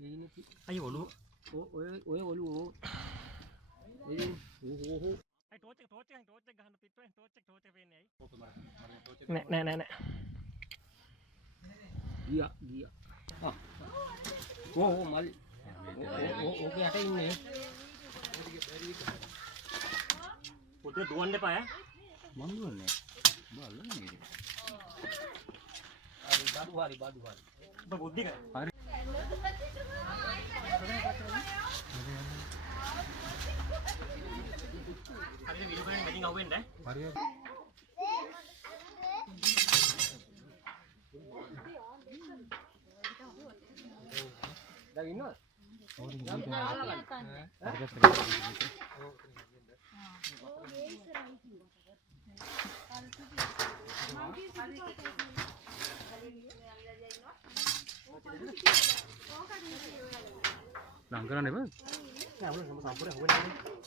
අයි ඔලු ඔය ඔලුව ඒ ටෝච් එක ගහන්න පිටුවෙන් ටෝච් එක පේන්නේ ඇයි නෑ ගියා ඕ මල් ඕකේ යට ඉන්නේ පොතේ දුවන්න එපා ඈ මන් දුවන්නේ බලන්නේ බඩු හරි ඔබ බුද්ධික හරි හරියට වීඩියෝ කරන්නේ මෙලින් අහුවෙන්නේ හරි දැන් ඉන්නවද නම් කරන්න එපා නෑ අපේ සම්පූර්ණ අහුවෙන්නේ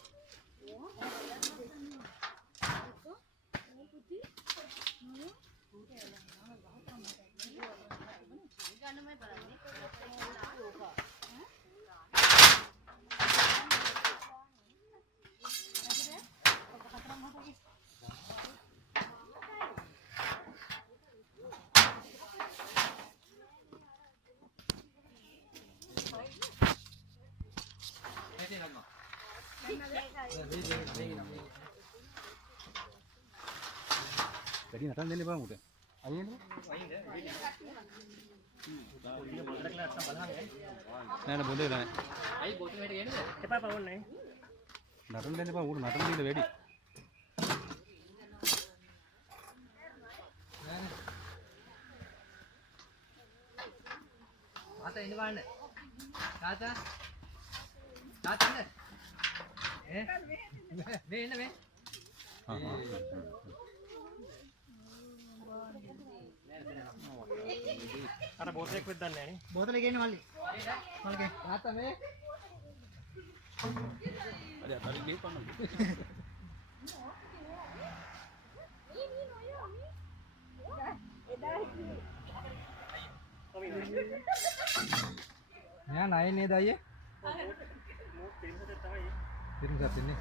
Jadi nathan දෙන්න බෑ මුට. අයියනේ. නෑ නෑ බොඳේ නෑ. අයි බොතු වැඩි ගේන්නද? එපා පවන්නේ. නටන දෙන්න බෑ මුට නටන දෙන්න වැඩි. තාත්තා ඉන්න බලන්න. තාත්තා. තාත්තා ඉන්න. මේ ඉන්න මේ. අර බෝතලෙක් වෙද්දන්නේ නැහැ නේ. බෝතලේ ගේන්න මල්ලි. මල්ලි තාත්තා මේ. අර අතරින් ගේ පන්න. මෙයා නයි නේද අයියේ? පිරිසත් ඉන්නේ.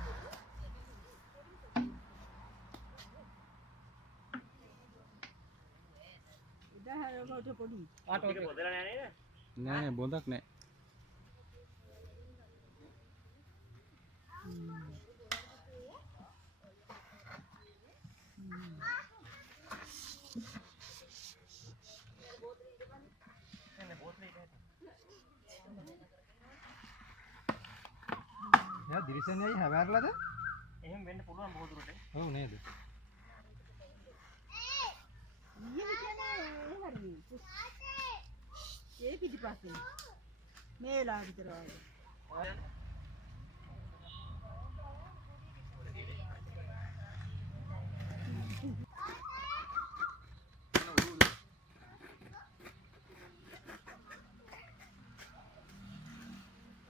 ආටෝ එක පොදලා නෑ නේද? නෑ බොඳක් නෑ. එයා දිරිසන්නේ අයියේ හැවෑරලාද? එහෙම වෙන්න පුළුවන් බොහෝ දුරට. ඔව් නේද? ඒ පිටිපස්සේ මේ වෙලාව විතර වගේ.